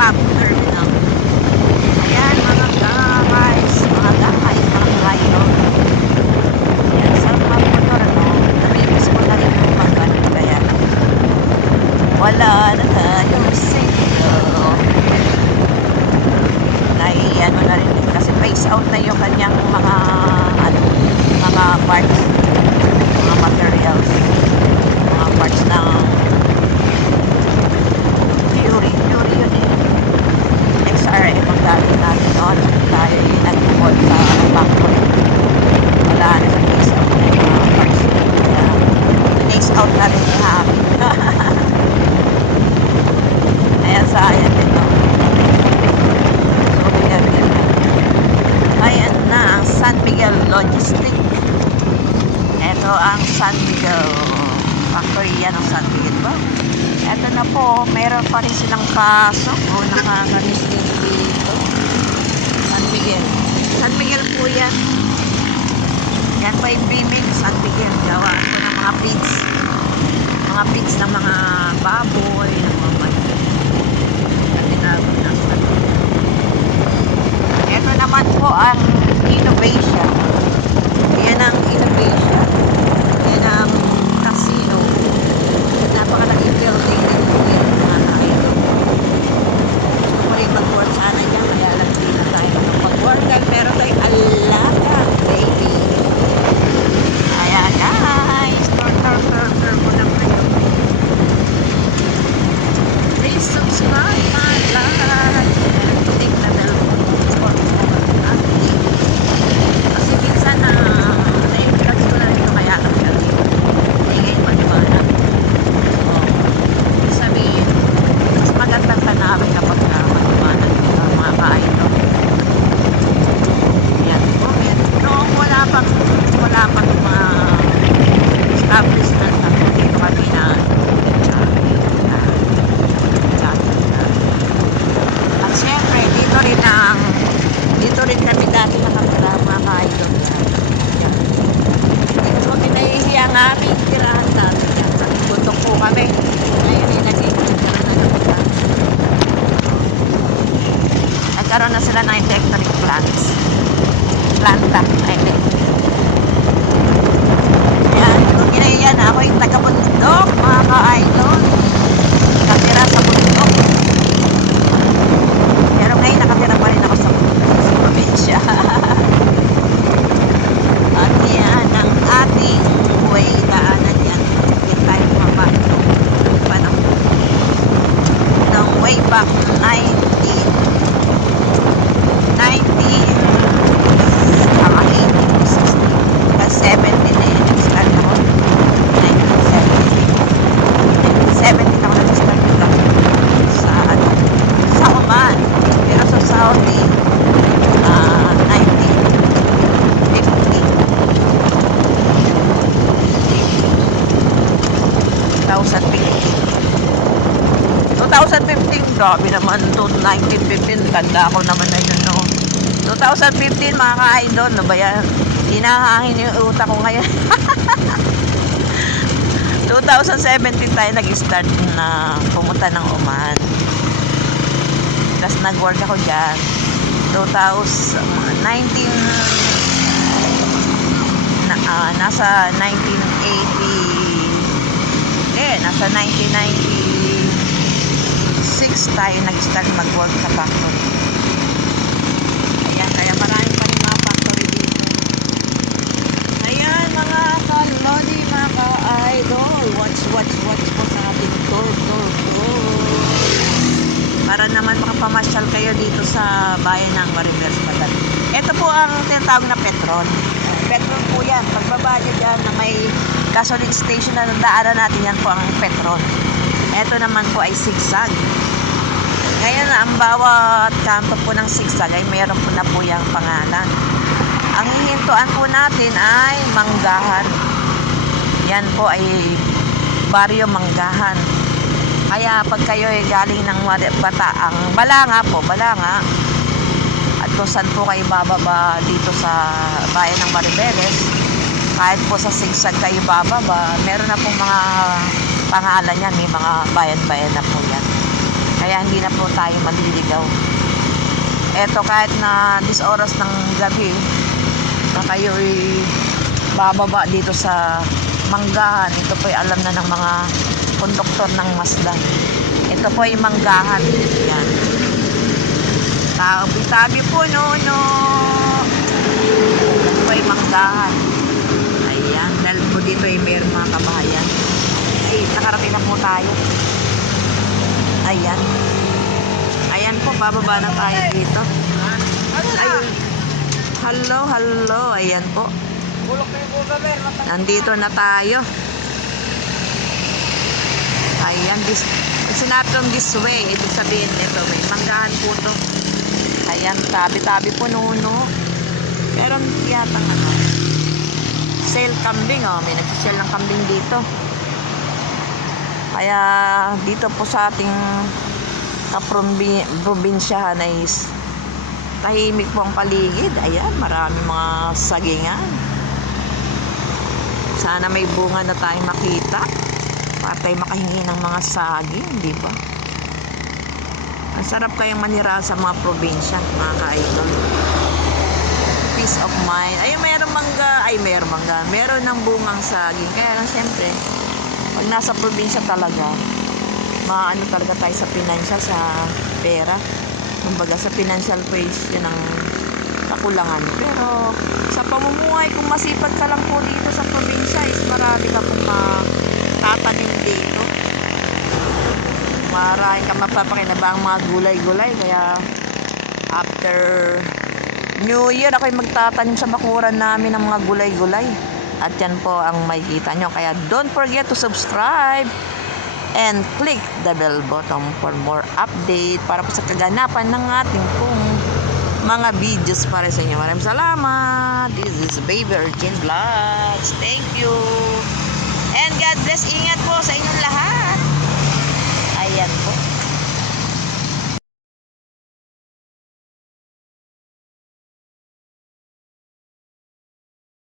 po ang pop terminal. Ayan mga guys, mga guys, mga kayo. Ayan, sa mga motor, no? Namimiss ko na rin yung pagkalit kaya. Wala na tayo single. Nai, ano na rin, kasi phase out na yung kanyang mga, ano, mga parts, mga materials, mga parts ng Fury, Fury yun eh. XRM ang dati natin noon. Tayo yung nag-report sa factory. Wala na sa phase out na yung mga parts. Kaya, phase out na rin yung happy. Ayan sa ayan din no. So, ayan, ayan. Ayan na ang San Miguel Logistic. Ito ang San Miguel factory yan ang San Miguel ba? Ito na po, meron pa rin silang pasok. O, nakakanis din dito. San Miguel. San Miguel po yan. Yan pa yung Bimig, San Miguel. Gawa po ng mga feeds. Mga feeds ng mga baboy, ng mga manok. Yan tinawag ng San Miguel. Ito naman po ang innovation. Yan ang innovation. Yan ang casino. Napakalaking building din po yan, mga idol. Gusto ko rin mag-work sana dyan, kaya lang hindi na tayo mag-work. Pero tayo alaga, baby. Ayan, guys. Tur, tur, tur, tur mo na kayo. Please subscribe my live. And click the bell for more updates. Kasi minsan na na-vlogs ko na rin ito kaya lang yan. Hindi ngayon maliwanag. So, ibig sabihin, mas magandang tanawin kapag na maliwanag ito mga ka-idol. Yan po. Yan. Noong wala pang wala pang mga establishment na dito kami na at syempre, dito rin ang dito rin kami dati nakatira mga ka-idol. Yan. Dito kami nahihiya ng aming tirahan dati. Yan. Nagtutok po kami. Ngayon ay naging tirahan na naman. Nagkaroon na sila ng electric plants. Planta. Ay, hindi. Yan. Kung ginayan, ako yung taga-bundok, mga ka-idol. Nakatira sa bundok. Pero ngayon nakatira pa rin ako sa, sa probinsya. At yan ang ating way daanan yan. Hindi tayo mapasok. Panahon. Nung way back 19 19 tama 18 16 kasi 17 na yun nag-start ako 1970 17 ako nag-start lang sa ano sa Oman pero sa Saudi ah 1950 2015 grabe naman to 1915 tanda ako naman na yun no? 2015 mga ka-idol no ba yan? Hinahangin yung utak ko ngayon. 2017 tayo nag-start na pumunta ng Oman. Tapos nag-work ako dyan. 2000 19 na, ah, nasa 1980 nasa 1996 tayo nag-start mag-work sa factory ayan kaya marami pa rin mga factory dito ayan mga kalodi mga ka-idol watch watch watch po sa ating tour tour tour para naman makapamasyal kayo dito sa bayan ng Maribel Batal. Ito po ang tinatawag na Petron. Petron po yan. Pagbaba nyo dyan na may gasoline station na daanan natin yan po ang Petron. Ito naman po ay Sigsag. Ngayon, ang bawat kanto po ng Sigsag ay meron po na po yung pangalan. Ang hihintuan po natin ay Manggahan. Yan po ay Baryo Manggahan. Kaya pag kayo ay galing ng Bataang, Balanga po, Balanga, kung saan po kayo bababa dito sa bayan ng Maribeles, kahit po sa sigsag kayo bababa, meron na pong mga pangalan yan, may mga bayan-bayan na po yan. Kaya hindi na po tayo maliligaw. Eto kahit na dis oras ng gabi, na kayo bababa dito sa Manggahan. Ito po alam na ng mga konduktor ng Mazda. Ito po ay Manggahan. Yan. Tabi-tabi po, no, no. Ito ay Manggahan. Ayan. Dahil po dito ay mayroong mga kabahayan. Kasi nakarating na po tayo. Ayan. Ayan po, bababa na tayo dito. Ayun. Hello, hello. Ayan po. Nandito na tayo. Ayan, this, sinabi kong this way, ibig sabihin nito, may manggahan po to. Ayan, tabi-tabi po nuno. Pero yata ano, sale kambing, oh, may nagsisell ng kambing dito. Kaya dito po sa ating kaprombi- probinsyahan ay tahimik po ang paligid. Ayan, marami mga sagingan. Sana may bunga na tayong makita. Para tayo makahingi ng mga saging, di ba? Ang sarap kayang manira sa mga probinsya, mga ka-idol. Peace of mind. Ay, meron mangga. Ay, meron mangga. Meron ng bungang saging. Kaya lang, siyempre, pag nasa probinsya talaga, maano talaga tayo sa financial, sa pera. Kumbaga, sa financial phase, yun ang kakulangan. Pero, sa pamumuhay, kung masipag ka lang po dito sa probinsya, is marami ka pong matatanim dito. Marami ka mapapakinabang mga gulay-gulay. Kaya, after New Year, ako'y magtatanim sa bakuran namin ng mga gulay-gulay. At yan po ang makikita nyo. Kaya don't forget to subscribe and click the bell button for more update para po sa kaganapan ng ating pong mga videos para sa inyo. Maraming salamat. This is Baby Urchin Vlogs. Thank you. And God bless. Ingat po sa inyong lahat.